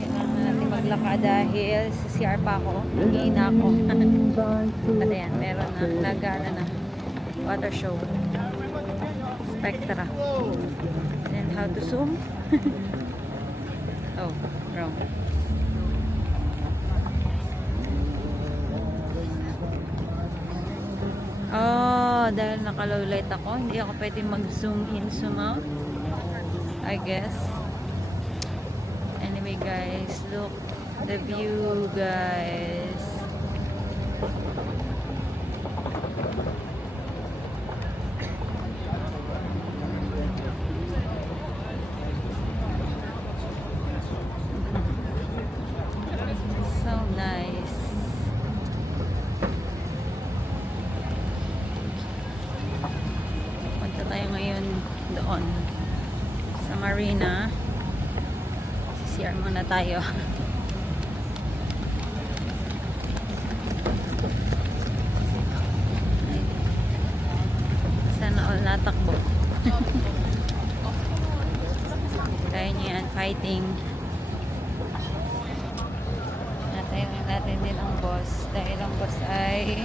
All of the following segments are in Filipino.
Kailangan natin maglakad dahil sa CR pa ako. Hingina ako. At ayan, meron na. Nagana na. Water show. Spectra. And how to zoom? Oh, wrong. Oh, dahil naka-low light ako, hindi ako pwede mag-zoom in, zoom out. I guess. Anyway, guys, look the view, guys. So nice. Punta tayo ngayon doon sa marina. CR muna tayo. Sana all natakbo. Kaya nyo yan, fighting. Natayin natin din ang boss. Dahil ang boss ay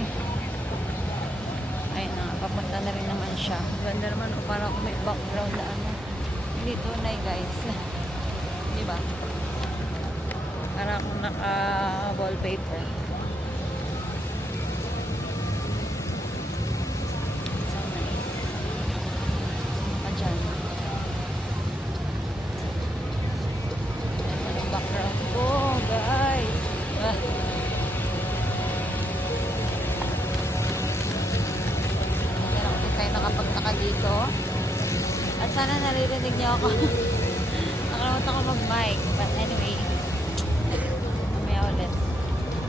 na, papunta na rin naman siya. Ganda naman, parang may background na ano. Hindi tunay, guys. Diba? Para akong naka-wallpaper. So nice. Diyan. Ang background ko, guys. Hindi tayo nakapagtaka dito. At sana naririnig niyo ako. Nakalimutan ko mag-mic. But anyway, mamaya ulit.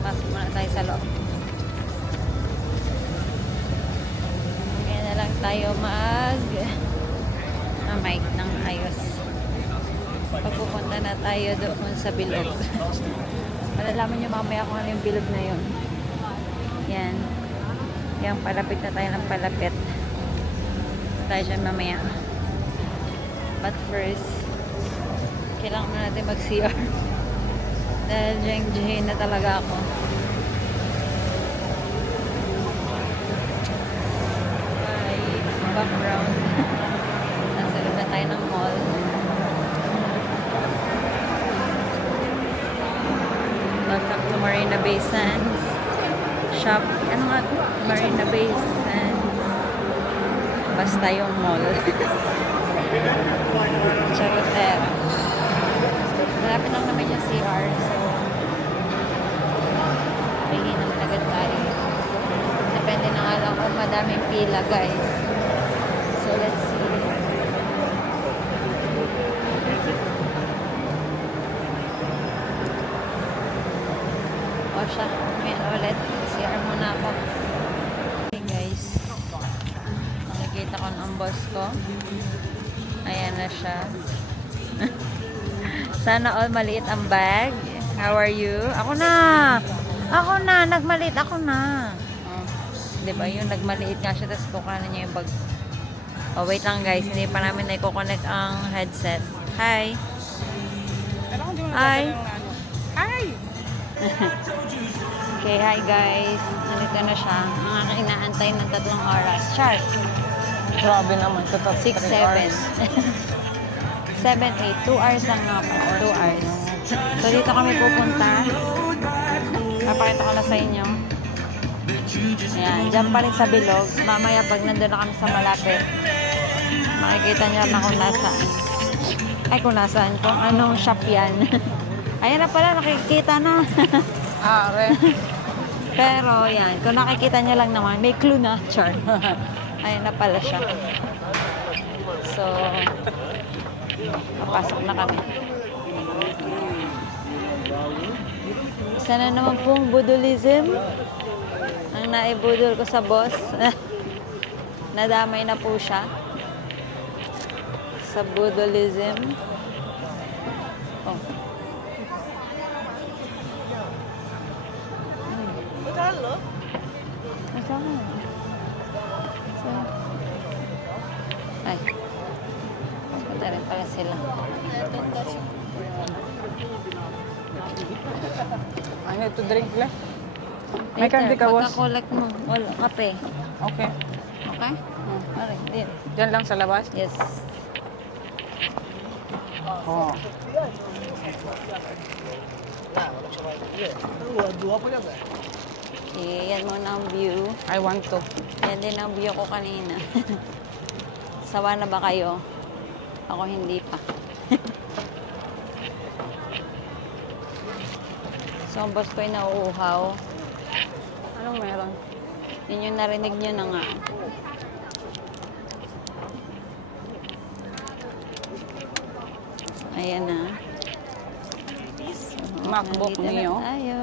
Pasok muna tayo sa loob. Mamaya na lang tayo mic ng ayos. Pagpupunta na tayo doon sa bilog. Malalaman nyo mamaya kung ano yung bilog na yun. Yan. Yan, palapit na tayo ng palapit. Tayo dyan mamaya. But first, kailangan na natin mag-CR. Dahil jeng-jeng na talaga ako. Bye. Background. Nasa loob na tayo ng mall. Welcome to Marina Bay Sands. Shop. Ano nga? Marina Bay Sands. Basta yung mall. Charotera. Malapit lang naman yung CR. So, pili naman agad tayo. Depende na nga lang kung madaming pila, guys. So, let's see. O siya. May ulit. CR muna ako. Okay, guys. Nakikita ko ang boss ko. Ayan na siya. Sana all maliit ang bag. How are you? Ako na! Ako na! Nagmaliit ako na! Oh. Diba yung nagmaliit nga siya, tapos kukuhanan niya yung bag. Oh, wait lang, guys. Hindi pa namin na-connect ang headset. Hi! Hi! Hi! Okay, hi guys. Nandito na siya. Ang aking inaantay ng 3 oras. Char! Grabe naman. 6, 7. 7, 8. 2 hours lang nga po. 2 hours. So, dito kami pupunta. Papakita ko na sa inyo. Ayan. Diyan pa rin sa bilog. Mamaya, pag nandun na kami sa malapit, makikita niyo na kung nasaan. Ay, kung nasaan. Kung anong shop yan. Ayan na pala. Nakikita na. Are. Pero, yan. Kung nakikita niyo lang naman, may clue na. Char. Ayan na pala siya. So, papasok na kami. Isa na naman pong budulism ang naibudol ko sa boss. Nadamay na po siya sa budulism. Oh. Hello? Masama. Ay. Punta rin pala sila. I need to drink less. May candy ka, boss? Pagka-collect mo. Wala, kape. Okay. Okay? Alright, din. Diyan lang sa labas? Yes. Oo. Yan mo na ang view. I want to. Yan din ang view ko kanina. Sawa na ba kayo? Ako hindi pa. So, ang boss ko ay nauuhaw. Anong meron? Yun yung narinig nyo na nga. Ayan na. So, MacBook nandito na niyo? tayo.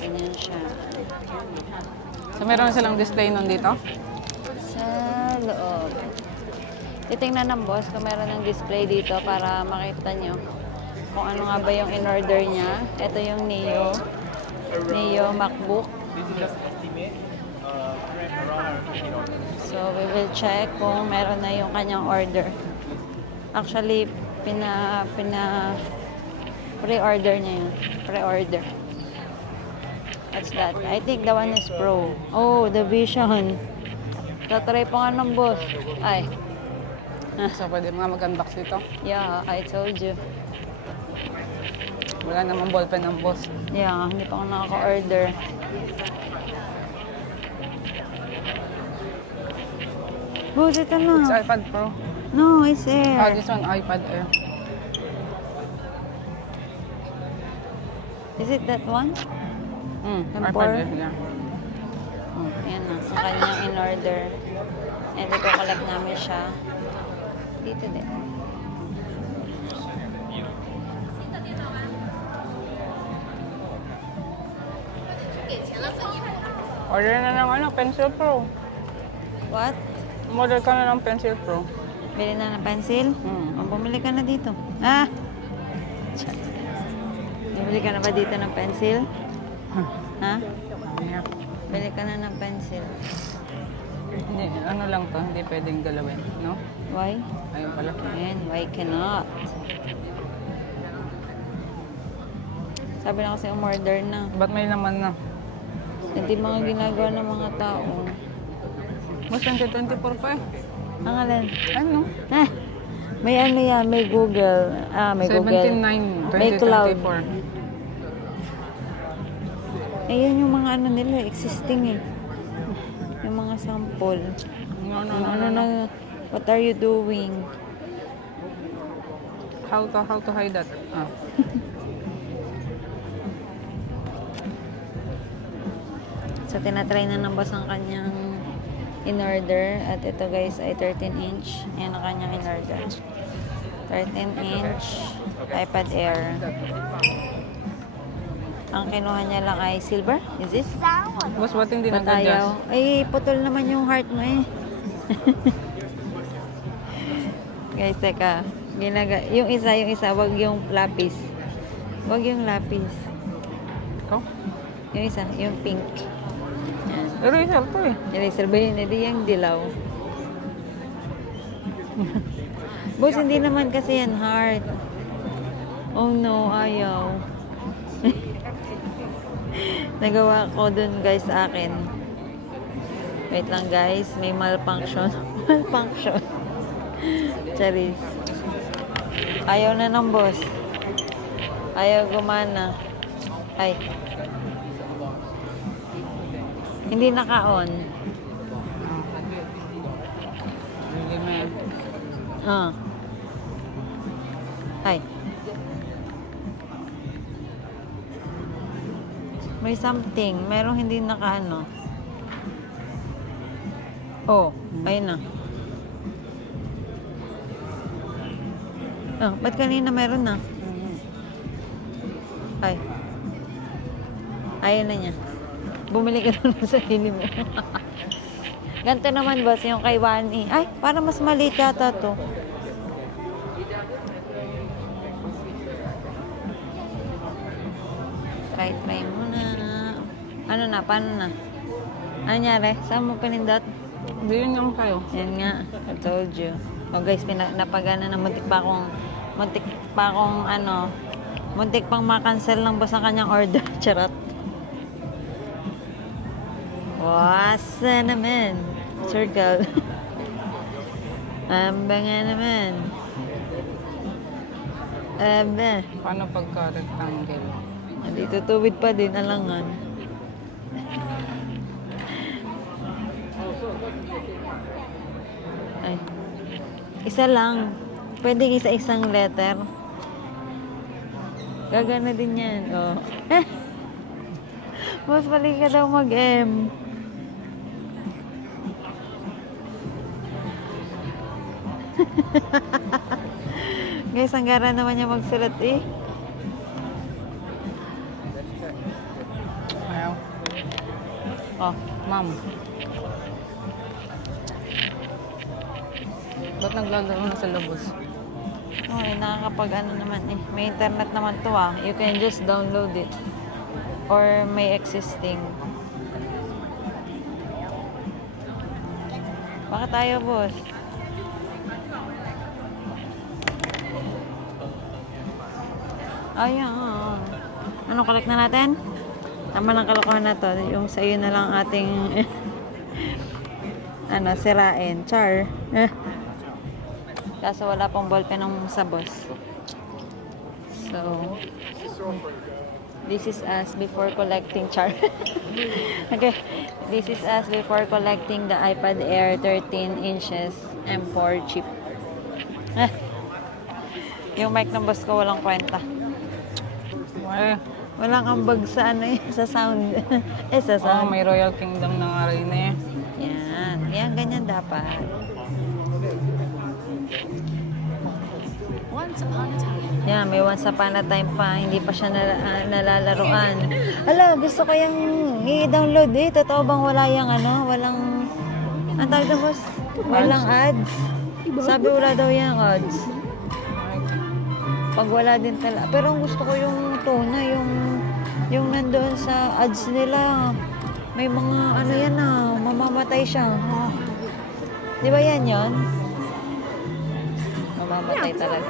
Ganyan siya. So, meron silang display nun dito? Sa loob. Titingnan ng boss kung meron ng display dito para makita nyo kung ano nga ba yung in-order niya. Ito yung Neo MacBook. So, we will check kung meron na yung kanyang order. Actually, pre-order niya yun. Pre-order. What's that? I think the one is Pro. Oh, the Vision. Tatry pa nga ng boss. Ay. So, pwede mga mag-unbox dito? Yeah, I told you. Wala namang ballpen ng boss. Yeah, hindi pa ako nakaka-order. Boss, ito na. It's iPad Pro. No, it's Air. Oh, this one, iPad Air. Is it that one? iPad M4? Air, yeah. Yan na, ang kanyang in-order. And i-collect namin siya. Dito din. Order na ng Pencil Pro. What? Order ka na ng Pencil Pro. Bili na ng pencil? O, bumili ka na dito. Ah! Bumili ka na ba dito ng pencil? Ha? Yeah. Bili ka na ng pencil. Hindi, ano lang to, hindi pwedeng galawin, no? Why? Ayun pala. And why cannot? Sabi na kasi umorder na. Ba't may laman na? Hindi mga ginagawa ng mga tao. Mas 2024 pa eh. Ang alin? Ano? Ah, may ano yan, may Google. Ah, may Google. 17/9, May cloud. 2024. Ayan yung mga ano nila, existing eh. Yung mga sample. No, Ano na, what are you doing? How to hide that? Ah. So, tinatry na ng boss ang kanyang in-order. At ito guys ay 13-inch. Ayan ang kanyang in-order. 13-inch iPad Air. Ang kinuha niya lang ay silver. Is this? Boss, ba't hindi Ba't nag-adjust? ayaw? Ay, putol naman yung heart mo eh. Guys, teka. Yung isa, wag yung lapis. Wag yung lapis. Ikaw? Yung isa, yung pink. Yan. Eraser po eh. Eraser ba yun? Hindi yung dilaw. Boss, hindi naman kasi yan heart. Oh no, ayaw. Nagawa ko dun guys sa akin. Wait lang guys, may malfunction. Malfunction. Charis. Ayaw na ng boss. Ayaw gumana. Ay. Hindi naka-on. Hindi mo yan. Ah. Ay. May something. Merong hindi naka-ano. Oh, ayun na. Oh, ba't kanina meron na? Ay. Ayun na niya. Bumili ka na sa sarili mo. Ganito naman boss, yung kay Wani. Ay, para mas maliit yata to. Try muna. Ano na? Paano na? Ano nangyari? Saan mo pinindot? Hindi yun yung kayo. Yan nga. I told you. Oh guys, napagana na muntik pa akong Muntik pang makancel ng boss ang kanyang order. Charot. Wasa naman. Circle. Amba nga naman. Amba. Paano pagka rectangle? Hindi tutuwid pa din, alangan. Ay. Isa lang. Pwede isa-isang letter. Gagana din yan. Oh. Mas mali ka daw mag-M. Guys, ang gara naman niya magsulat eh. Ayaw. Oh, ma'am. Ba't naglalaro na sa labas? Oh, eh, nakakapag ano naman eh. May internet naman to ah. You can just download it. Or may existing. Bakit tayo, boss? Ayan. Ano, collect na natin? Tama ng kalokohan na to. Yung sa iyo na lang ating ano, sirain. Char. Kaso wala pong ballpen ng sa boss. So, this is us before collecting char. Okay. This is us before collecting the iPad Air 13 inches M4 chip. Yung mic ng boss ko walang kwenta. Eh, Walang ambag sa ano eh, sa sound. Sa oh, sound. may Royal Kingdom ng arena eh. Yan. Yan, ganyan dapat. Yan, may once upon a time pa. Hindi pa siya nalalaroan. Ala, gusto ko yung i-download eh. Totoo bang wala yung ano? Walang... Ang tawag na boss? Walang ads. Sabi wala daw yung ads. Pag wala din talaga. Pero ang gusto ko yung tuna, yung nandoon sa ads nila. May mga ano yan ah, mamamatay siya. Di ba yan yun? Mamamatay talaga.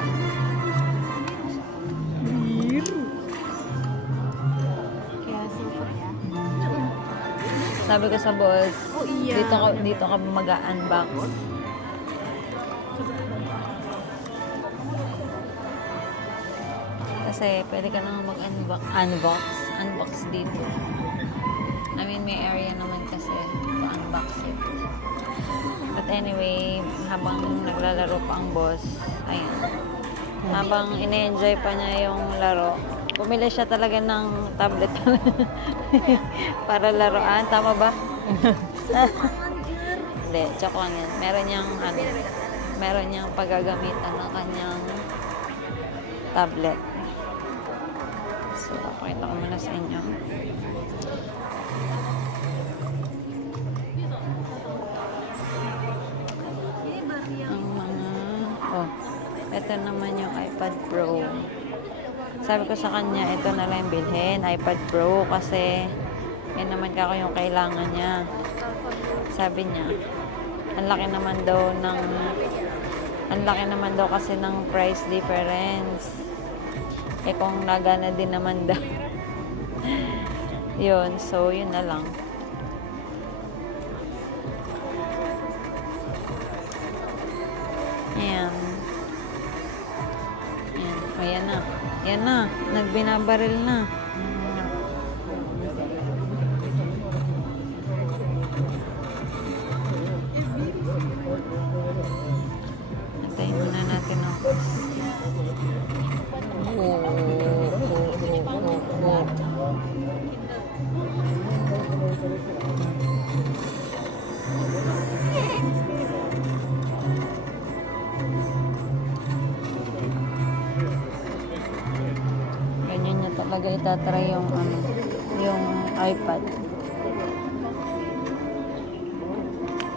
Sabi ko sa boss, dito ka mag-unbox. Kasi pwede ka nang unbox dito. I mean, may area naman kasi to unbox it. But anyway, habang naglalaro pa ang boss, ayun. Habang ine-enjoy pa niya yung laro, bumili siya talaga ng tablet para laruan. Tama ba? Hindi, joke lang yan. Meron niyang paggagamitan ng kanyang tablet. So, pakita ko muna sa inyo. Ang mga... Oh, ito naman yung iPad Pro. Sabi ko sa kanya, ito na lang bilhin, iPad Pro, kasi yan naman kako yung kailangan niya. Sabi niya, ang laki naman daw kasi ng price difference. Eh kung nagana din naman daw. Yun, so yun na lang. Ayan. Ayan na. Yan na. Nagbinabaril na. Antayin muna natin ako. Ganyan niya talaga itatry yung yung iPad.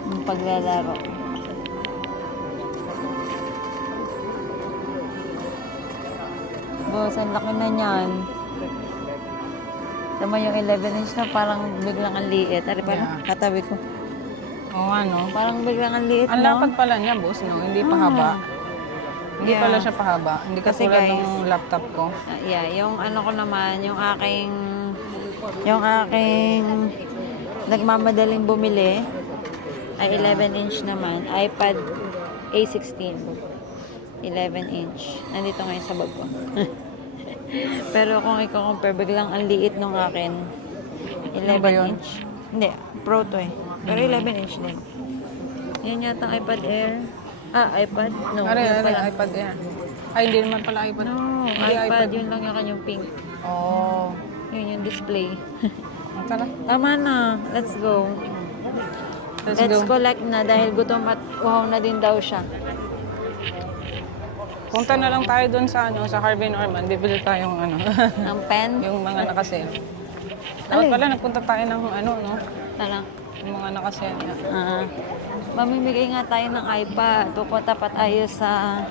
Yung paglalaro. Boss, ang laki na niyan. Tama yung 11 inch na parang biglang ang liit. Ari pala, katabi ko. Oo, ano? Parang biglang ang liit, Ang no? lapad pala niya, boss, no? Hindi pa haba. Hindi Yeah. pala siya pahaba. Hindi Kasi katulad guys, ng laptop ko. Yeah, yung ano ko naman, yung aking nagmamadaling bumili ay 11 inch naman, iPad A16. 11 inch. Nandito ngayon sa bag ko. Pero kung i-compare, biglang ang liit nung akin. Ano ba yun? 11 inch. Hindi, Pro to eh. Pero 11 inch din. Yan yata ang iPad Air. iPad? No, yun pala. iPad yan. Ay, hindi naman pala iPad. No, Hindi iPad, yun lang yung kanyang pink. Oh. Yun yung display. Tara. Tama na. Let's go. Let's go. collect na dahil gutom at uhaw na din daw siya. Punta na lang tayo dun sa sa Harvey Norman. Bibili tayong Ang pen? yung mga nakasale. Dapat Alin? pala nagpunta tayo ng no? Tala. Yung mga nakasale. Mamimigay nga tayo ng iPad. Pupunta pa tayo sa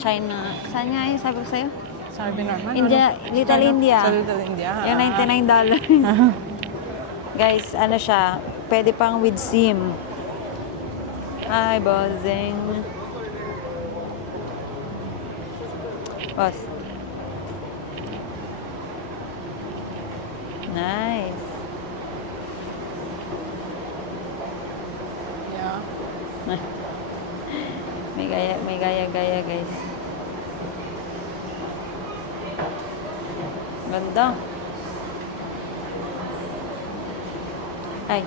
China. Saan nga yun? Sabi ko sa'yo? Sa Harvey Norman? India, Little China? India. Sa Little India. Yung $99. Guys, ano siya? Pwede pang with SIM. Hi, bossing. Boss. Nice. Yeah. May gaya, guys. Ganda. Hi.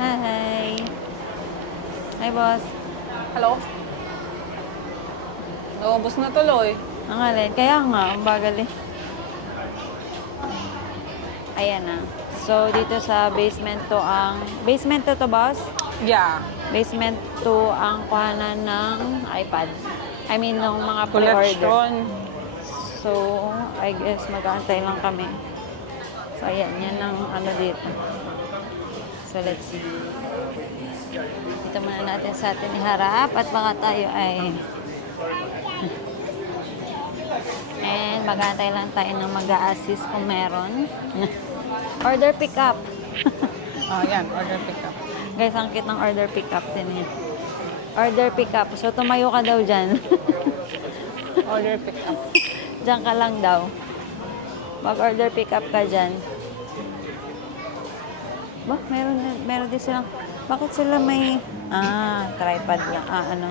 Hi. Hi, boss. Hello? Naubos na tuloy. Ang alin. Kaya nga, ang bagal eh. Ayan na. So, dito sa basement to ang... Basement to, boss? Yeah. Basement to ang kuhanan ng iPad. I mean, ng mga pre-order. Collection. So, I guess mag-aantay lang kami. So, ayan. Yan ang ano dito. So, let's see. Dito muna natin sa atin iharap at baka tayo ay... And mag-aantay lang tayo ng mag-a-assist kung meron. Order pick up. Yan. Order pick up. Guys, ang cute ng order pick up din yan. Order pick up. So, tumayo ka daw dyan. Order pick up. Diyan ka lang daw. Mag-order pick up ka dyan. Ba, meron din silang... Bakit sila may... tripod lang. Ano?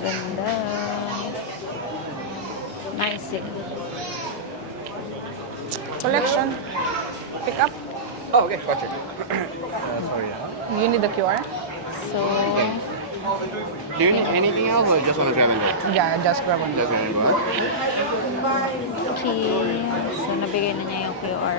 Ganda. Nice eh. Collection. Pick up. Oh, okay, gotcha. Sorry. You need the QR? So, Do you need anything else or just want to grab and go? Yeah, just grab one. Just grab and go. okay. So, nabigay na niya yung QR.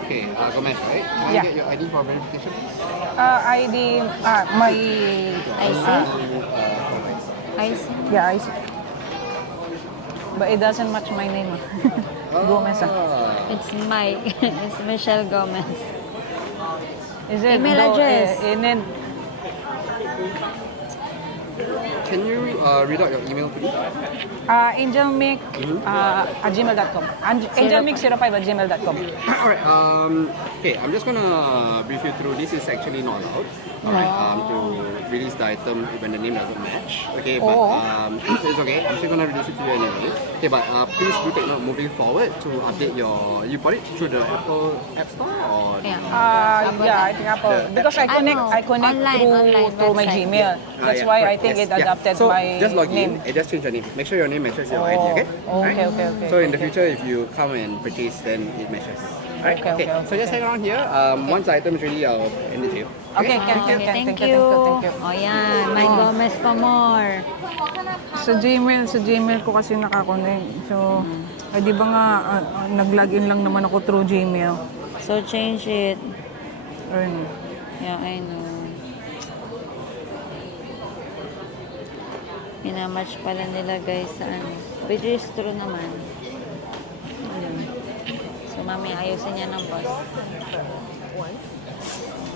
Okay, Gomez, right? Can I Yeah. get your ID for verification, please? ID, my... I see. I see. Yeah, I see. But it doesn't match my name. Gomez. It's it's Michelle Gomez. Is it? Email address. Can you read out your email, please? Angelmic at gmail.com. Angelmic05@gmail.com. Alright, okay, I'm just gonna brief you through. This is actually not allowed, alright, to release the item when the name doesn't match. Okay, but it's okay. I'm still gonna release it to you anyway. Okay, but please do take note moving forward to update your. You bought it through the Apple App Store or? Yeah. Yeah, I think Apple. Because I connect Online through my website. Gmail. That's why I think it adapted so my just log name. in and just change your name. Make sure your name matches your ID, okay? Okay, okay. So in the future, if you come and purchase, then it matches. Alright, Okay. So just hang around here. Once the item is ready, I'll end it to you. Okay, thank you. Thank you. O yan, may Gomez pa more. Sa Gmail ko kasi nakakonect. So, di ba nga, nag-login lang naman ako through Gmail. So, change it. Ayun. Yeah, I know. Minamatch pala nila guys sa ano. Registro naman. Ayun. Mami, ayusin niya ng boss.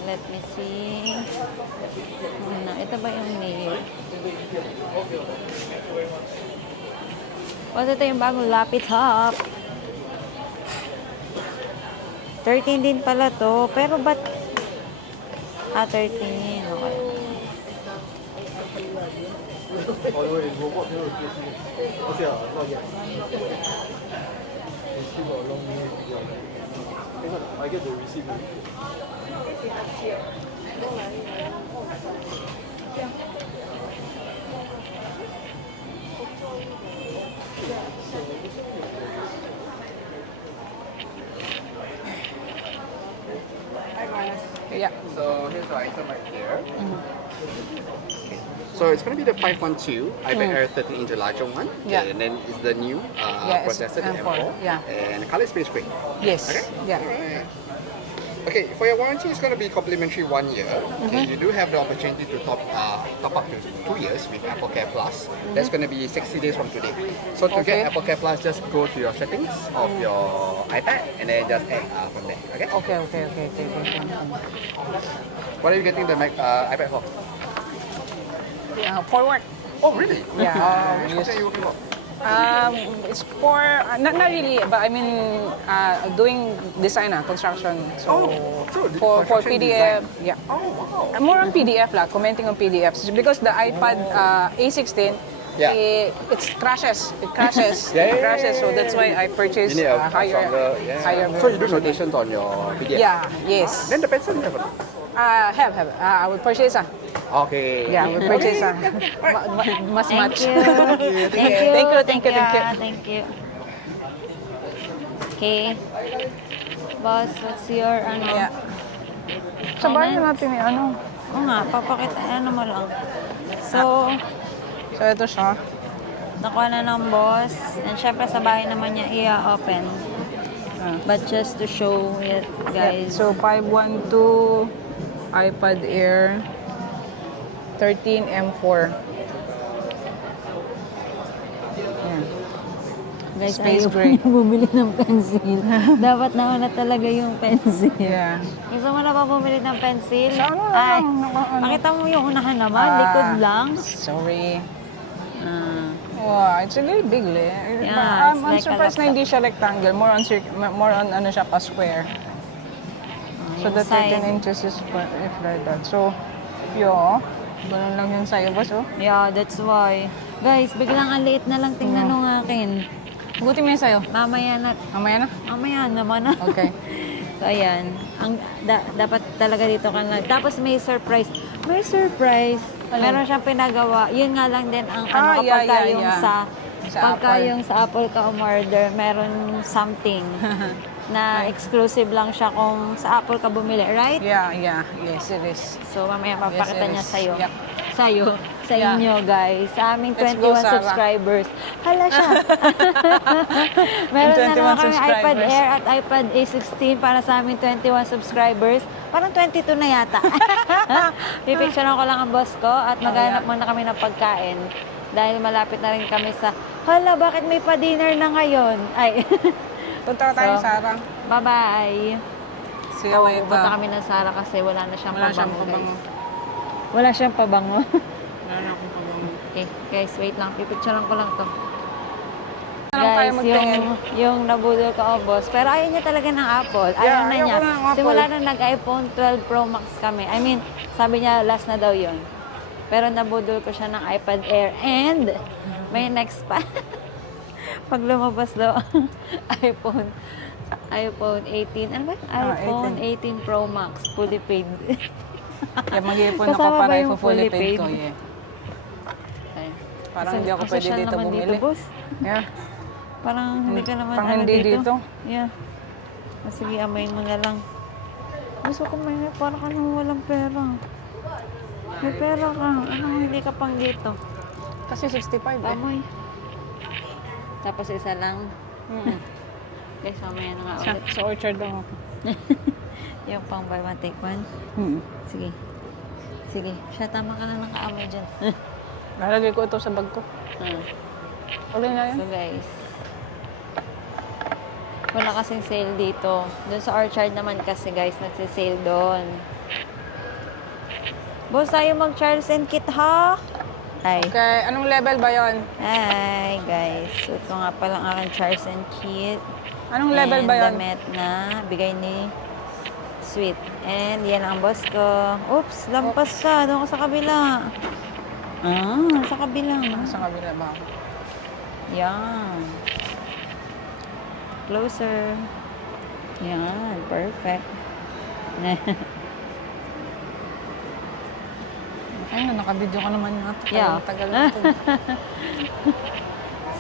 Let me see. Ano, ito ba yung nail? Boss, ito yung bagong laptop. 13 din pala to. Pero ba't... 13. Okay. I get the receipt. Yeah. So here's the item right here. So it's going to be the 512 iPad Air 13-inch larger one. Yeah. And then it's the new Yeah, it's processor, the M4, M4. yeah. And the color is pretty great. Yes. Okay. Yeah. Alright. Okay, for your warranty, it's going to be complimentary 1 year. Okay, you do have the opportunity to top up to 2 years with Apple Care Plus. That's going to be 60 days from today. So to Okay. get Apple Care Plus, just go to your settings of your iPad and then just add from there. Okay. Okay. What are you getting the iPad for? For work. Oh, really? Yeah. Which Yes. company are you working for? It's for not really, but I mean doing design, construction. So so for construction PDF, design. yeah. Oh, wow. More on PDF lah, commenting on PDFs because the iPad A16 Yeah. it crashes. It crashes. Yeah. It crashes. So that's why I purchased You need a higher. stronger, yeah. higher So you do version. notations on your PDF? Yeah. Yes. Then the pencil you have or not? Have. I will purchase. Okay. Yeah, I will purchase. Mas Thank much. you. Thank you. Thank you. Okay. Boss, what's your ano? Yeah. Sabayan natin yung ano. Oo nga, papakita. Ano mo lang. So, So ito siya. nakuha na ng boss. And syempre sa bahay naman niya i-open. But just to show it, guys. So 512 iPad Air 13 M4. Yan. Guys, Space ayaw gray. ko bumili ng pencil. Dapat nauna talaga yung pencil. Yeah. Gusto mo na ba bumili ng pencil? Sa ano Ay, lang, ano. pakita mo yung unahan naman, likod lang. Sorry. Ah, Wow, it's a very big leh. Yeah, I'm it's like a surprised na hindi siya rectangle. More on ano siya pa square. So yung the side. 13 inches is if like that. So, yo, ganun lang yung sa'yo, boss, oh. Yeah, that's why. Guys, biglang ang liit na lang tingnan nung akin. Buti mo yung sa'yo. Mamaya na. Mamaya na? Mamaya naman na. Okay. So, ayan. Dapat talaga dito ka na. Tapos may surprise. May surprise. Alin? Meron siyang pinagawa. Yun nga lang din ang ano, yeah, kapagka yeah, yung yeah. sa pagka Apple. yung sa Apple ka umorder, meron something na exclusive lang siya kung sa Apple ka bumili, right? Yeah. Yes, it is. So, mamaya papakita Yes, it niya is. sa'yo. Yep. Sa'yo. Sa Yeah. inyo, guys. Sa aming Let's go, 21 Sarah. subscribers. Hala siya. Meron na 21 naman kami iPad subscribers. Air at iPad A16 para sa aming 21 subscribers. Parang 22 na yata. Pipicturean ko lang ang boss ko at maghanap muna kami ng pagkain. Dahil malapit na rin kami sa, hala, bakit may pa-dinner na ngayon? Ay. Punta tayo, So, Sarah. Bye-bye. See you later. Pupunta kami ng Sara kasi wala na siyang Wala siyang pabango, pabango. guys. Wala siyang pabango. Wala na akong pabango. Okay, guys, wait lang. Pipicturean ko lang to. Lang tayo Guys, magtingin. yung nabudol ka, boss. Pero ayaw niya talaga ng Apple. Ayaw Yeah, na ayaw niya. ko ng Apple. Simula na nag-iPhone 12 Pro Max kami. I mean, sabi niya last na daw yon. Pero nabudol ko siya ng iPad Air and may next pa. Pag lumabas daw ang iPhone 18. Ano ba? iPhone 18 Pro Max. Fully paid. Yeah, mag-iipon ako Kasama para ba yung i-fully fully paid ko. paid? Yeah. Ay. Parang Kasi hindi ako ang pwede social dito naman bumili. Dito, boss. Yeah. Parang hindi ka naman Pang ano hindi dito. Yeah. Sige, amayin mo na lang. Gusto ko may parang ka nang walang pera. May pera ka. Anong hindi ka pang dito? Kasi 65 eh. Amoy. Tapos isa lang. Guys, mamaya na nga ulit. Sa orchard lang ako. Yung pang buy one take one. Sige. Sige. Siya, tama ka lang nakaamoy dyan. Lalagay ko ito sa bag ko. Ulit na yun. So guys. Wala kasing sale dito. Doon sa Orchard naman kasi guys, nagsisale doon. Boss, tayo mag Charles and Kit ha? Hi. Okay, anong level ba yon? Hi guys. So, ito nga palang aking Charles and Kit. Anong level And ba yon? damit na bigay ni Sweet. And yan ang boss ko. Oops, lampas ka. Doon ka sa kabila. Sa kabila. Sa kabila ba ako? Yan. Closer. Yan. Perfect. Ay, nakabidyo ka naman nga. Yeah. Tagal na ito.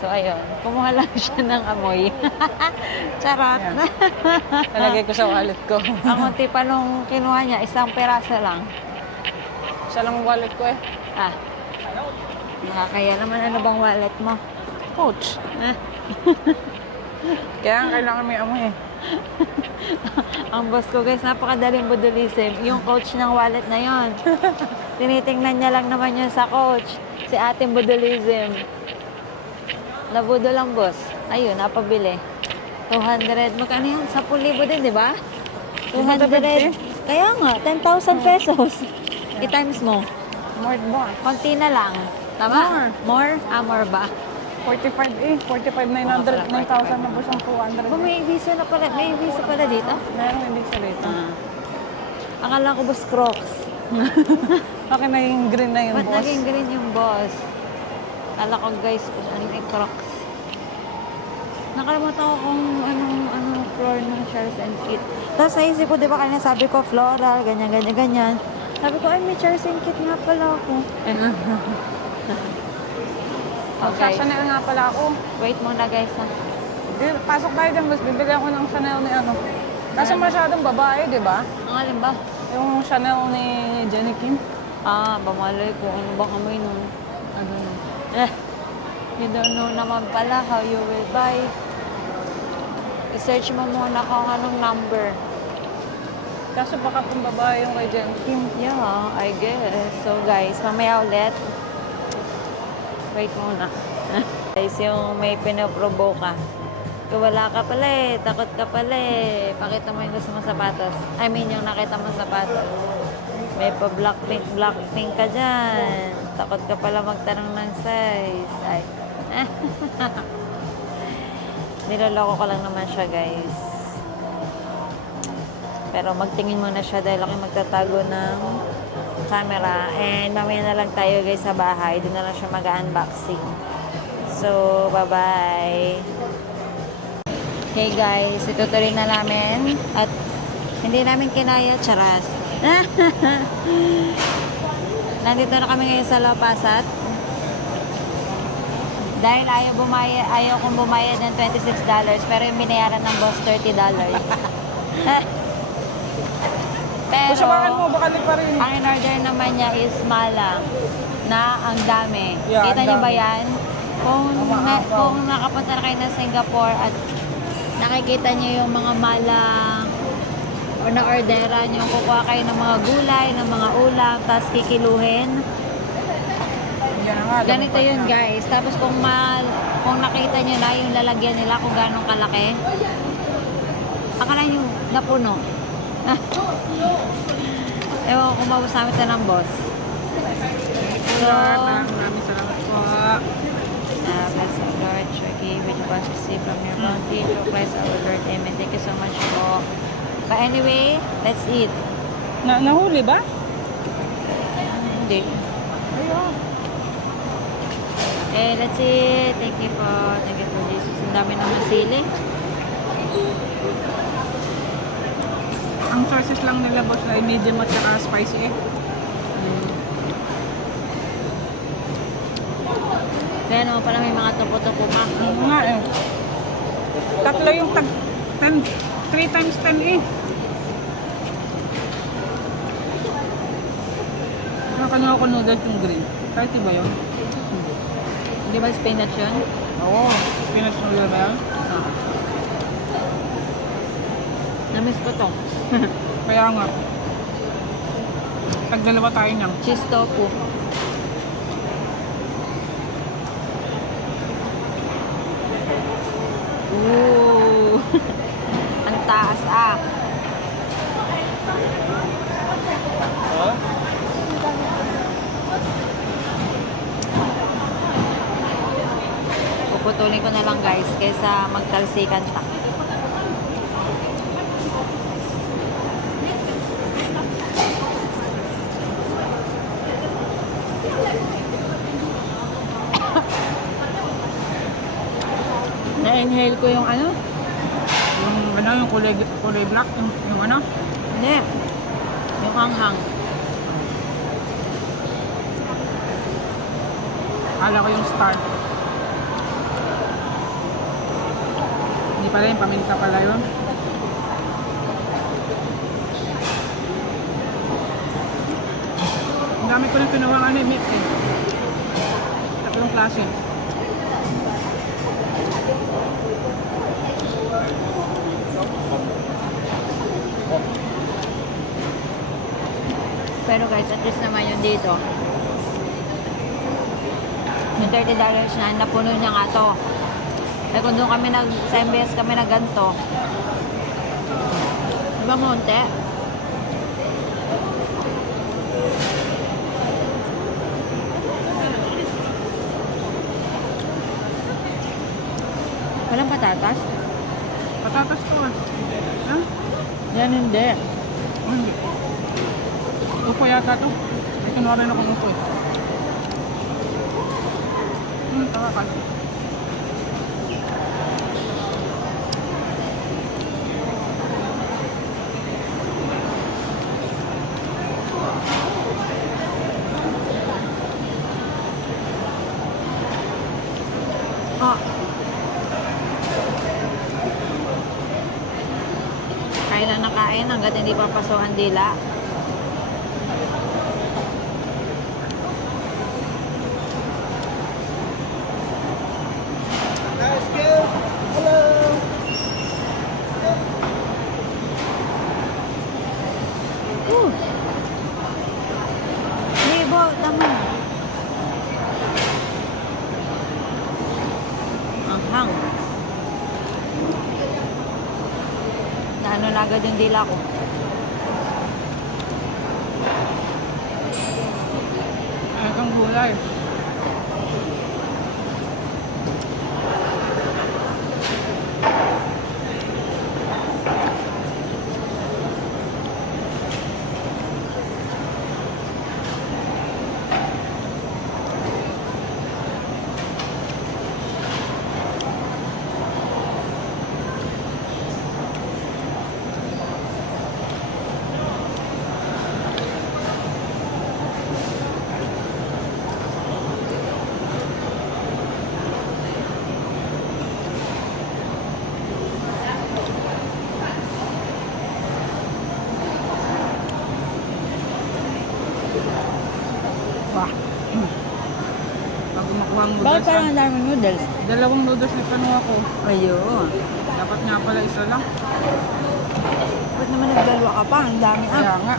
So, ayun. Kumuha lang siya ng amoy. Charot. Yan. Nalagay ko sa wallet ko. Ang unti pa nung kinuha niya, isang peraso lang. Siya lang wallet ko eh. Ah. Nakakaya naman. Ano bang wallet mo? Coach. Ah. Kaya ang kailangan may amoy eh. Ang boss ko guys, napakadaling budulisin. Yung coach ng wallet na yon. Tinitingnan niya lang naman yun sa coach. Si ating budulism. Nabudol lang boss. Ayun, napabili. 200. Magkano yan? 10,000 din, di ba? 200. Kaya nga, 10,000 pesos. I-times mo. More ba? Konti na lang. Tama? More? More ba? 45 eh. 45,900. 9,000 na po siyang 200. Oh, may visa na pala. May visa pala dito? Meron hindi sa dito. Akala ko boss Crocs. Okay na yung green na yung Ba't boss? naging green yung boss? Akala ko guys, ano yung Crocs. Nakalimutan ko kung anong floor ng Charles and Kit. Tapos naisip ko, di ba kanina sabi ko floral, ganyan, ganyan, ganyan. Sabi ko, ay may Charles and Kit nga pala ako. Okay. Chanel nga pala ako. Wait muna guys ha. Pasok tayo din, mas bibili ako ng Chanel ni ano. Kasi masyadong babae, di ba? Ang alin ba? Yung Chanel ni Jenny Kim. Bamalay ko. Ano bang amoy nun? Ano nun? You don't know naman pala how you will buy. I-search mo muna kung anong number. Kaso baka pang babae yung kay Jenny Kim. Yeah, I guess. So guys, mamaya ulit. Wait muna. Guys, yung may pinaprovoke ka. Kung wala ka pala eh, takot ka pala eh. Pakita mo yung gusto mong sapatos. I mean, yung nakita mong sapatos. May pa blackpink ka dyan. Takot ka pala magtanong ng size. Ay. Niloloko ko lang naman siya, guys. Pero magtingin muna siya dahil ako magtatago ng camera. And mamaya na lang tayo, guys, sa bahay. Doon na lang siya mag-unboxing. So, bye-bye. Okay, guys. Itutuloy na namin. At hindi namin kinaya, charas. Nandito na kami ngayon sa Lapasat. Dahil ayaw kong bumayad ng $26, pero yung binayaran ng boss $30. Pero, Kung sabakan mo, baka pa rin. ang in-order naman niya is mala na ang dami. Yeah, Kita ang niyo ba dami. yan? Kung nakapunta na kayo ng Singapore at nakikita niyo yung mga mala o na-orderan yung kukuha kayo ng mga gulay, ng mga ulam, tapos kikiluhin. Yan na nga. Ganito yun, guys. Tapos kung nakita niyo na yung lalagyan nila kung gano'ng kalaki, akala niyo napuno. Ewan ko kung mabusami ito ng boss. So, Maraming salamat po. bless you, Lord. Forgive with the ones receive from your bounty. Through Christ our Lord. Amen. Thank you so much po. But anyway, let's eat. Nahuli ba? Hindi. Okay, let's eat. Thank you po. Thank you po, Jesus. Ang dami naman sili. Ang choices lang nila boss ay medium at saka spicy eh. Kaya naman pala may mga tupo-tupo pa. Oo nga eh. Tatlo yung 10. 3 times 10 eh. Nakakano ako noodles yung green. Kahit iba yun. Hindi ba spinach yun? Oo. Spinach noodle ba yan? Namiss ko to. Kaya nga. Tagdalawa tayo niyang. Cheese tofu. Ooh. patatas ah. Puputulin ko na lang guys kaysa magtalsikan pa. Na-inhale ko yung ano? Yung kulay black, yung ano? Hindi. Yung hanghang. Kala ko yung star. Hindi pala yung paminta pala yun. Ang dami ko rin kinuha ano yung meat eh. Tatlong klase. Pero guys, at least naman yun dito. Yung $30 na, napuno niya nga to. Eh kung doon kami sa MBS kami na ganito. Diba monte? Walang patatas? Patatas ko ah. Ha? Yan hindi. Oh, hindi. Upo yata to. May kinuha rin akong upo eh. Takakan. Oh. Kain lang na kain hanggat hindi papaso ang dila. Libo, tama. Anghang. Naano na agad yung dila ko. Ay, kang gulay. Wah. Bago makuha ang Bakit noodles. parang ang daming noodles? Dalawang noodles na kinuha ko. Ayun. Dapat nga pala isa lang. Ba't naman nagdalawa ka pa? Ang dami ah. Kaya nga.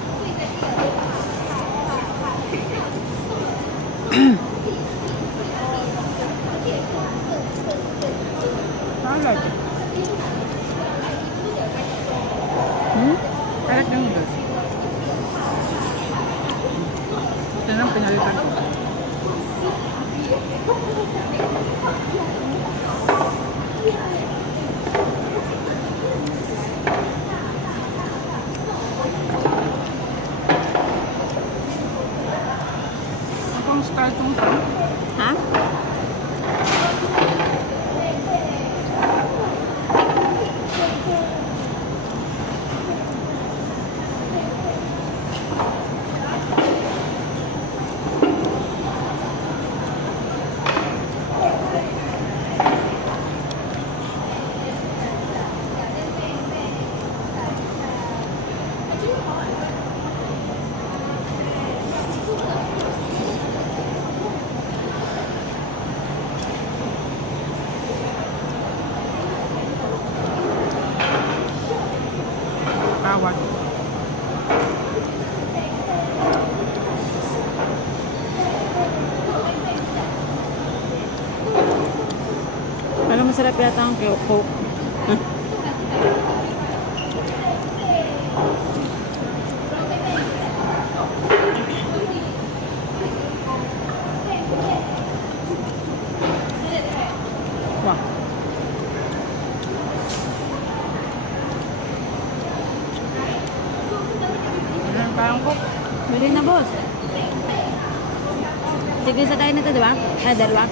Salad. Salad ng noodles. Ito lang pinalitan ko. Ang style tong Ha? tawad. Pero masarap yata ang Coke. Pwede na, boss. Sige, sa tayo na ito, di ba? Dalawa.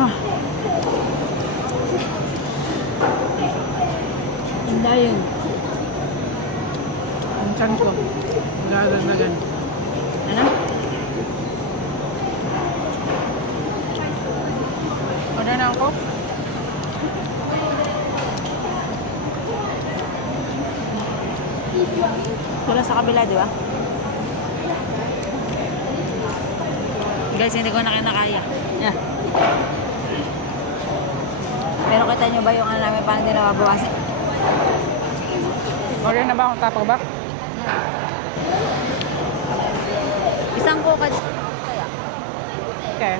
Ah. Hindi yun. Ang chan ko. Gaganagan. Ano? Order na ako. Wala sa kabila, di ba? Guys, hindi ko na kinakaya. Yeah. Pero kita nyo ba yung ano namin paano din nababawasan? Order na ba akong tapak ba? Isang coca kaya. Okay.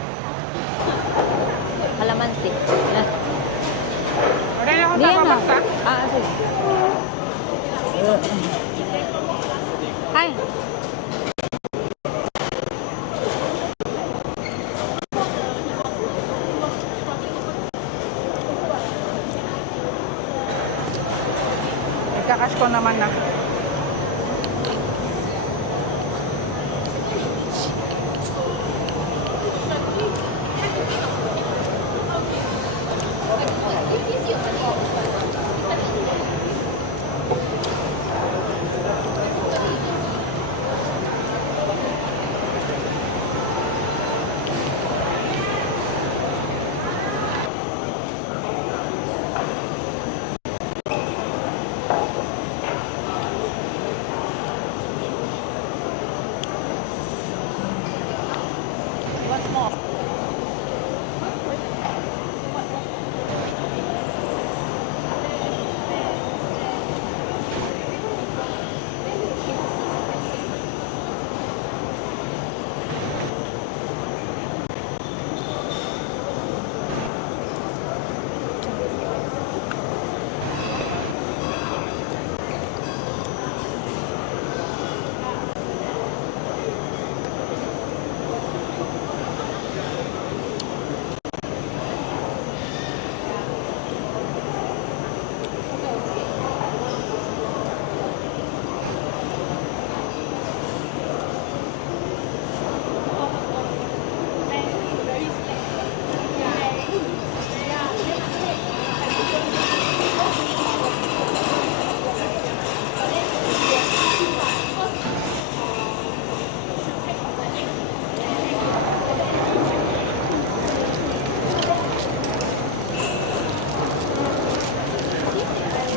Kalamansi. Order na akong Di tapak yan box, ha? sige. Hi. Ikakash ko naman na.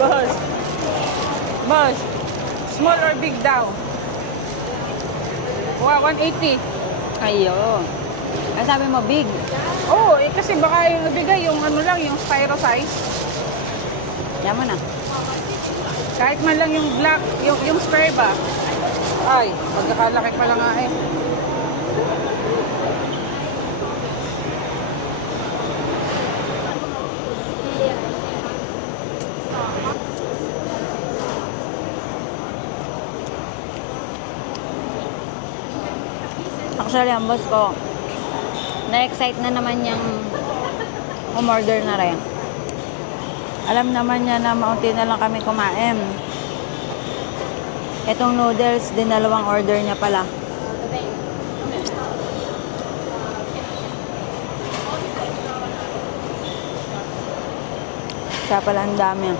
Boss. Boss. Small or big daw? Wow, 180. Ayo. Ay, sabi mo, big. Oo, kasi baka yung nabigay yung ano lang, yung styro size. Yan mo na. Kahit man lang yung black, yung square ba? Ay, magkakalaki pala nga eh. Actually, ang boss ko, na-excite na naman niyang umorder na rin. Alam naman niya na maunti na lang kami kumain. Itong noodles, dinalawang order niya pala. Kaya pala ang dami.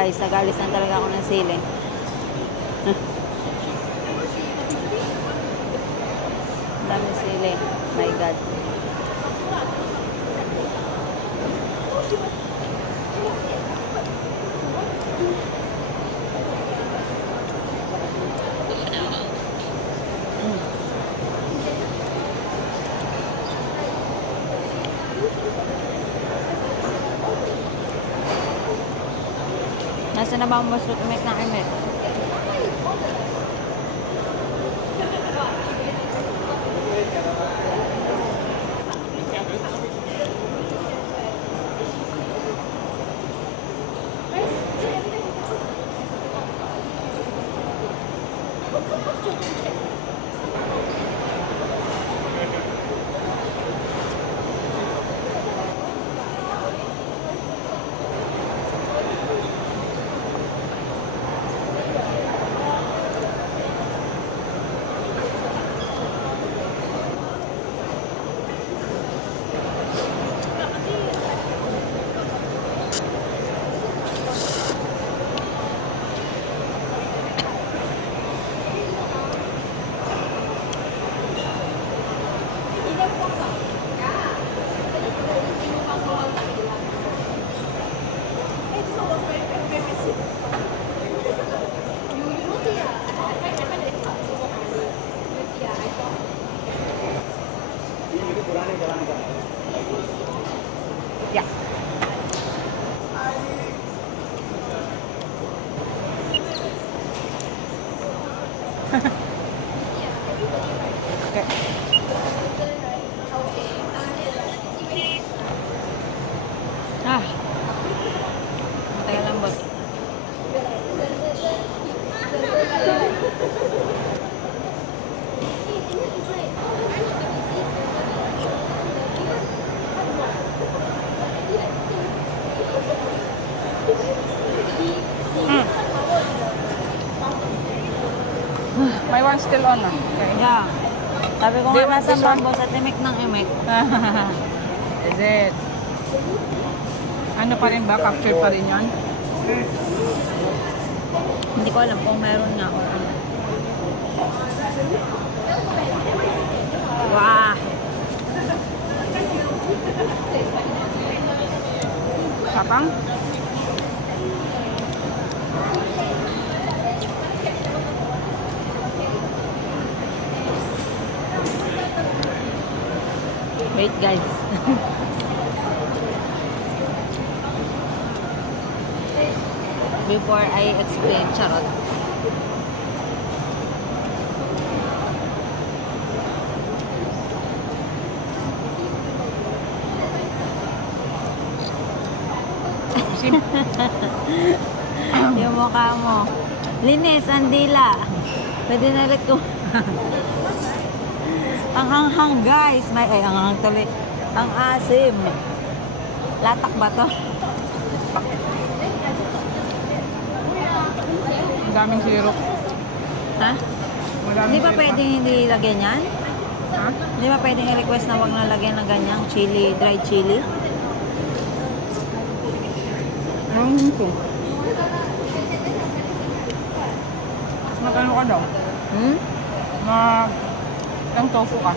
guys. Nag-alis na talaga ako ng sili. Dami sili. My God. Nasa na ba ang mas ulit ng imit? Yeah. Okay. Ah. Tagal lang ba? My one's still on ah. Okay. Yeah. Sabi ko Di nga ba nasa this one? bambo sa timik ng imik. Is it? Ano pa rin ba? Capture pa rin yan? Hindi ko alam kung meron nga or ano. Wow! Sapang? Wait guys. Before I explain, charot. Yung mukha mo. Linis, andila. Pwede na rin ko. Ang hanghang guys. May, ay, ang hanghang tuloy. Ang asim. Latak ba to? Ang daming syrup. Ha? Madaming Hindi ba syrup, pwedeng hindi lagyan yan? Ha? Hindi ba pwedeng i-request na wag na lagyan ng ganyang chili, dried chili? Ang gusto. Magkano ka daw? Hmm? Ang tofu ka.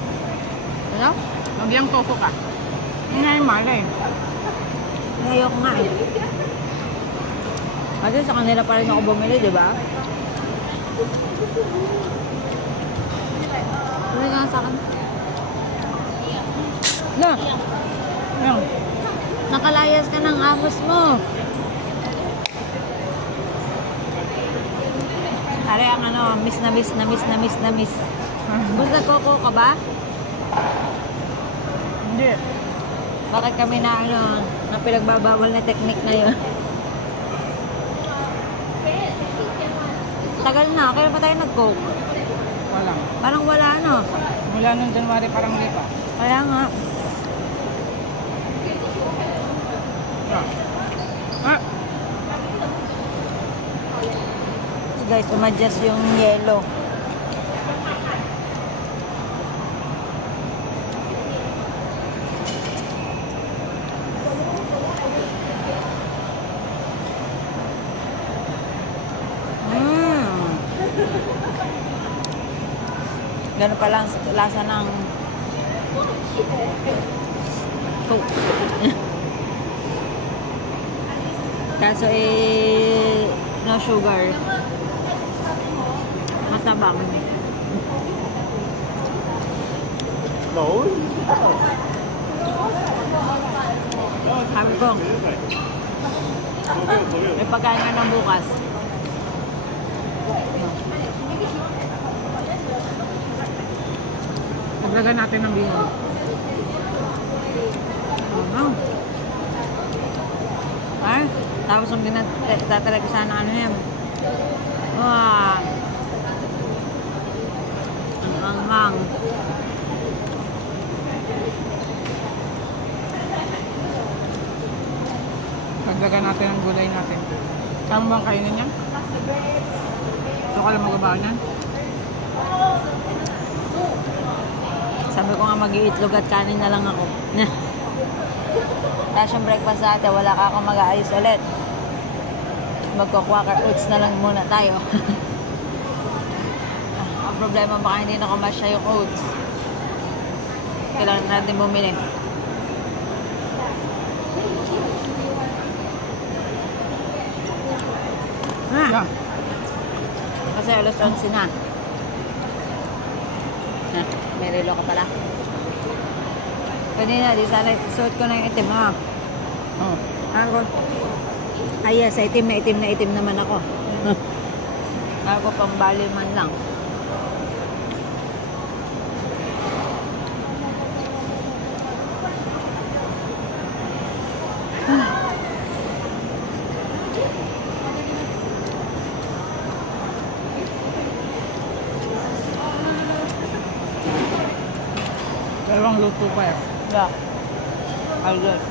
Ano? Magyang tofu ka. Hindi na yung mala eh. Ngayok nga eh. Kasi sa kanila pa rin ako bumili, di ba? Ano nga sa akin? Na! Yan. Nakalayas ka ng ahos mo. Are ang ano, miss na miss na miss na miss na miss. Gusto nagkoko ka ba? Hindi. Bakit kami na ano, na pinagbabawal na technique na yun? Tagal na, kaya pa tayo nag-coke? Wala. Parang wala no. Mula nung January parang hindi pa. Kaya nga. Ah. Guys, umadjust yung yellow. Ganun pa lang lasa ng Coke. Kaso no sugar. Matabang. No. Sabi ko, may pagkain nga ng bukas. Paglagan natin ng bihon. Ay, tapos yung tatalaga sana ano yan. Wow. Ang hang. Paglagan natin ng gulay natin. Saan mo bang kainin yan? Ito ka lang magabahan yan? Sabi ko nga mag-iitlog at kanin na lang ako. Tapos yung breakfast natin, wala ka akong mag-aayos ulit. Magko-quaker oats na lang muna tayo. Ang problema baka hindi na kumasya yung oats. Kailangan natin bumili. Yeah. Kasi alas 11 na. May relo ka pala. Kanina, di sana suot ko na yung itim ha. Oh. Ako. Ay, yes, itim naman ako. Ako pambali man lang. Dalawang luto pa eh. Yeah. All good.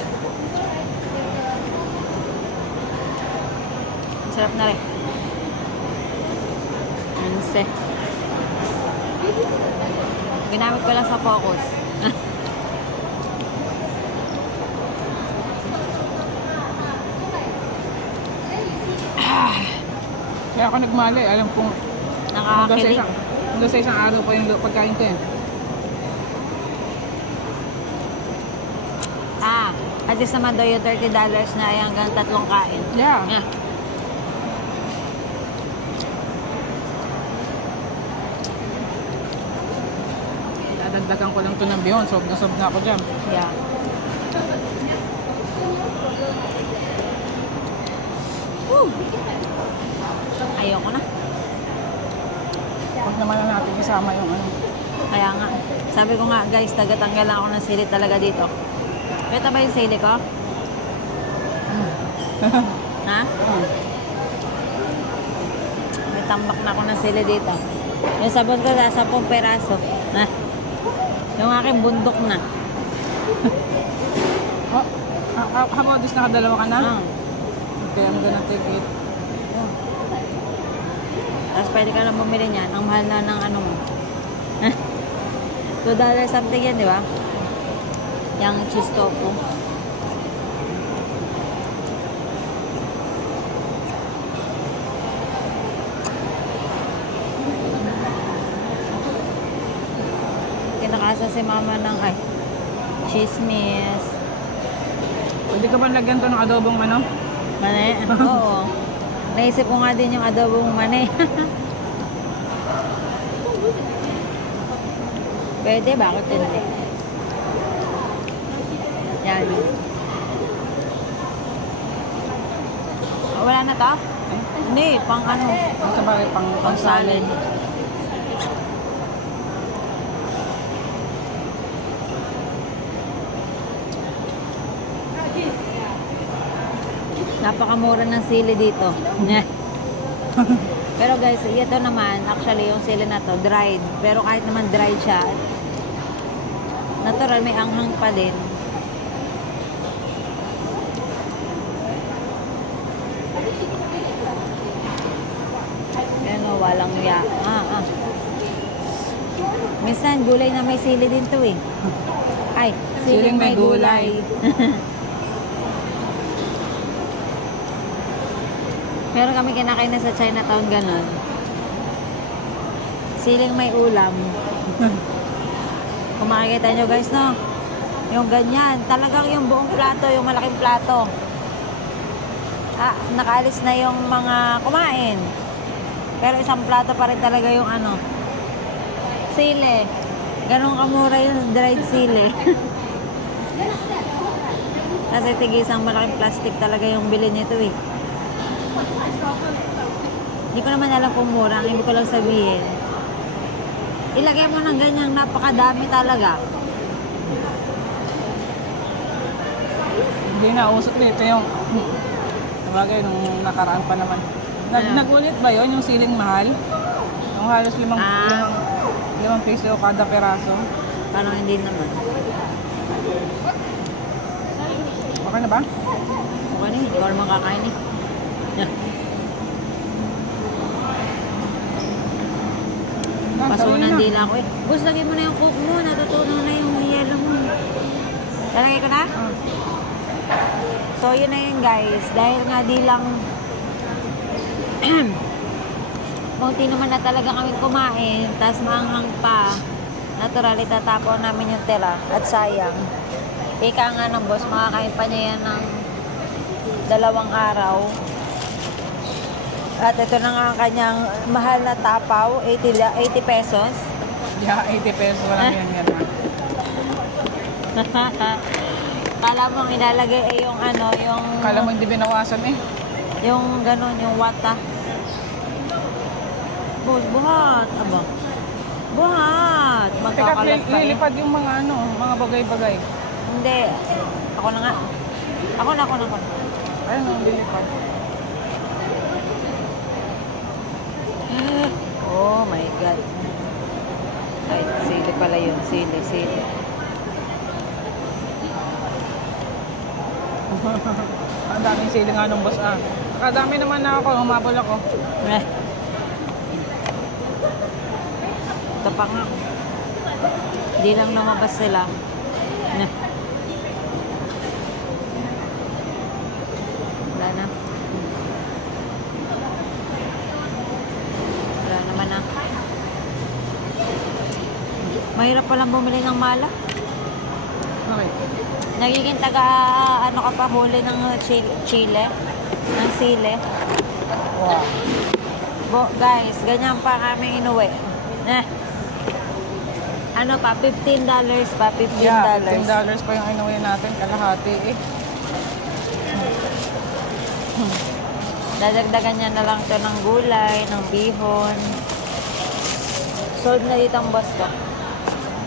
Sarap na rin. Anse. Ginamit ko lang sa focus. Kaya ako nagmali. Alam kong Nakakakilig. hanggang sa isang araw pa yung pagkain ko eh. At least naman daw yung $30 na ay hanggang 3 kain. Yeah. Yeah. Dadagdagan ko lang to ng bihon. Sob na ako dyan. Yeah. Woo! Ayoko na. Huwag naman na natin isama yung ano. Kaya nga, sabi ko nga guys, tagatanggal lang ako ng sili talaga dito. Ito ba yung sili ko? Ha? May tambak na ako ng sili dito. Yung sabon ko sa 10 peraso. Ha? Yung aking bundok na. Oh, how about this? Nakadalawa ka na? Ah. Okay, I'm gonna take it. Tapos pwede ka lang bumili niyan. Ang mahal na ng ano mo. $2 something yan, di ba? Yung cheese tofu. Kinakasa si mama ng chismis. Pwede ka ba lagyan to ng adobong ano? Mane? Oo. Naisip ko nga din yung adobong mane. Pwede, bakit hindi? Yan. Wala na to? Hindi, pang ano? Ang sabay, pang Salad. Napakamura ng sili dito. Pero guys, ito naman, actually yung sili na to, dried. Pero kahit naman dried siya, natural, may anghang pa din. Ano, walang ya. Minsan, gulay na may sili din to eh. Ay, siling may gulay. Meron kami kinakain na sa Chinatown ganon. Siling may ulam. Kung makikita nyo guys, no? Yung ganyan. Talagang yung buong plato, yung malaking plato. Nakaalis na yung mga kumain. Pero isang plato pa rin talaga yung ano. Sili. Ganun kamura yung dried sili. Kasi tigisang malaking plastic talaga yung bili nito eh. Hindi ko naman alam kung mura. Ang ibig ko lang sabihin. Ilagay mo ng ganyang napakadami talaga. Hindi na usok dito yung sabagay nung nakaraan pa naman. Nagulit ba yon yung siling mahal? Yung halos 5 piso kada peraso. Parang hindi naman. Okay na ba? Okay na, hindi ko naman kakain eh. Pasunan din ako eh. Bus, lagay mo na yung coke mo. Natutunaw na yung yellow mo. Lalagay ko na? So, yun na yun guys. Dahil nga di lang munti naman na talaga kami kumain. Tapos maanghang pa. Natural, itatapon namin yung tira. At sayang. Ika nga ng boss, makakain pa niya yan ng 2 araw. At ito na nga ang kanyang mahal na tapaw, 80 pesos. Yeah, 80 pesos lang yan. Kala mo ang ilalagay ay yung ano, yung... Kala mo hindi binawasan eh. Yung ganun, yung wata. Boss, buhat. Aba. Buhat. Teka, Magkakalat pa eh. lilipad yung mga ano, mga bagay-bagay. Hindi. Ako na nga. Ako na. Ayun ang lilipad. Oh my God. Ay, sili pala yun. Sili. Ang daming sili nga nung boss ah. Kadami naman na ako, humabol ako. Ito pa nga. Hindi lang lumabas sila. Wala na. Wala naman na. Mahirap palang bumili ng mala. Okay. Nagiging taga, ano ka pa, huli ng chile, ng sili. Wow. Guys, ganyan pa kami inuwi. Ano pa, $15 pa, $15. Yeah, $10 pa yung inuwi natin, kalahati eh. Dadagdagan niya na lang to ng gulay, ng bihon. Solve na dito ang boss ko.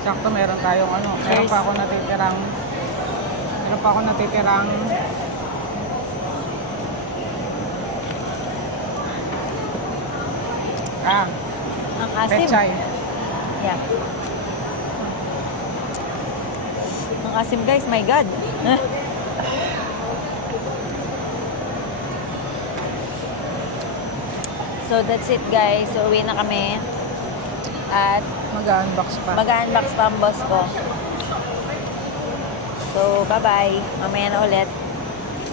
Sakto meron tayong ano, meron pa ako natitirang Ang asim. pechay. Yeah. Ang asim guys, my God. So that's it guys. So uwi na kami. At Mag-unbox pa. mag-unbox pa ang boss ko. So bye-bye. Mamaya na ulit.